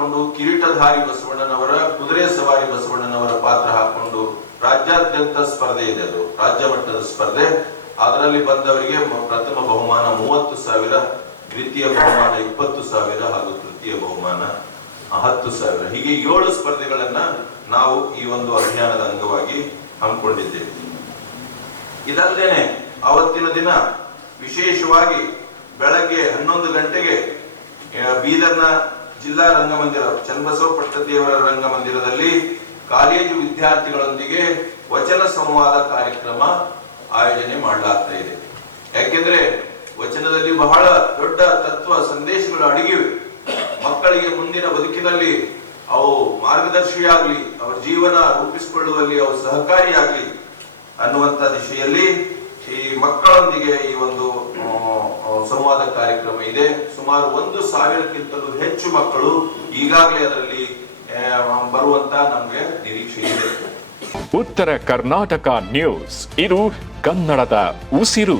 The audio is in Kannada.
ಹಾಕೊಂಡು ಕಿರೀಟಧಾರಿ ಬಸವಣ್ಣನವರ, ಕುದುರೆ ಸವಾರಿ ಬಸವಣ್ಣನವರ ಪಾತ್ರ ಹಾಕೊಂಡು ರಾಜ್ಯಾದ್ಯಂತ ಸ್ಪರ್ಧೆ ಇದೆ ಅದು, ರಾಜ್ಯ ಮಟ್ಟದ ಸ್ಪರ್ಧೆ. ಅದರಲ್ಲಿ ಬಂದವರಿಗೆ ಪ್ರಥಮ ಬಹುಮಾನ ಮೂವತ್ತು ಸಾವಿರ, ದ್ವಿತೀಯ ಬಹುಮಾನ ಇಪ್ಪತ್ತು ಸಾವಿರ ಹಾಗೂ ತೃತೀಯ ಬಹುಮಾನ ಹತ್ತು ಸಾವಿರ. ಹೀಗೆ ಏಳು ಸ್ಪರ್ಧೆಗಳನ್ನ ನಾವು ಈ ಒಂದು ಅಭಿಯಾನದ ಅಂಗವಾಗಿ ಹಮ್ಮಿಕೊಂಡಿದ್ದೇವೆ. ಇದಲ್ಲದೇನೆ ಅವತ್ತಿನ ದಿನ ವಿಶೇಷವಾಗಿ ಬೆಳಗ್ಗೆ ಹನ್ನೊಂದು ಗಂಟೆಗೆ ಬೀದರ್ನ ಜಿಲ್ಲಾ ರಂಗಮಂದಿರ, ಚನ್ನಬಸವ ಪಟ್ಟದೇವರ ರಂಗಮಂದಿರದಲ್ಲಿ ಕಾಲೇಜು ವಿದ್ಯಾರ್ಥಿಗಳೊಂದಿಗೆ ವಚನ ಸಂವಾದ ಕಾರ್ಯಕ್ರಮ ಆಯೋಜನೆ ಮಾಡಲಾಗ್ತಾ ಇದೆ. ಯಾಕೆಂದ್ರೆ ವಚನದಲ್ಲಿ ಬಹಳ ದೊಡ್ಡ ತತ್ವ ಸಂದೇಶಗಳು ಅಡಗಿವೆ. ಮಕ್ಕಳಿಗೆ ಮುಂದಿನ ಬದುಕಿನಲ್ಲಿ ಅವು ಮಾರ್ಗದರ್ಶಿಯಾಗಲಿ, ಅವರ ಜೀವನ ರೂಪಿಸಿಕೊಳ್ಳುವಲ್ಲಿ ಅವು ಸಹಕಾರಿಯಾಗಲಿ ಅನ್ನುವಂತ ದಿಶೆಯಲ್ಲಿ ಈ ಮಕ್ಕಳೊಂದಿಗೆ ಈ ಒಂದು ಸಂವಾದ ಕಾರ್ಯಕ್ರಮ ಇದೆ. ಸುಮಾರು ಒಂದು ಸಾವಿರಕ್ಕಿಂತಲೂ ಹೆಚ್ಚು ಮಕ್ಕಳು ಈಗಾಗಲೇ ಅದರಲ್ಲಿ ಬರುವಂತ ನಮ್ಗೆ ನಿರೀಕ್ಷೆ ಇದೆ. ಉತ್ತರ ಕರ್ನಾಟಕ ನ್ಯೂಸ್. ಇದು ಕನ್ನಡದ ಉಸಿರು.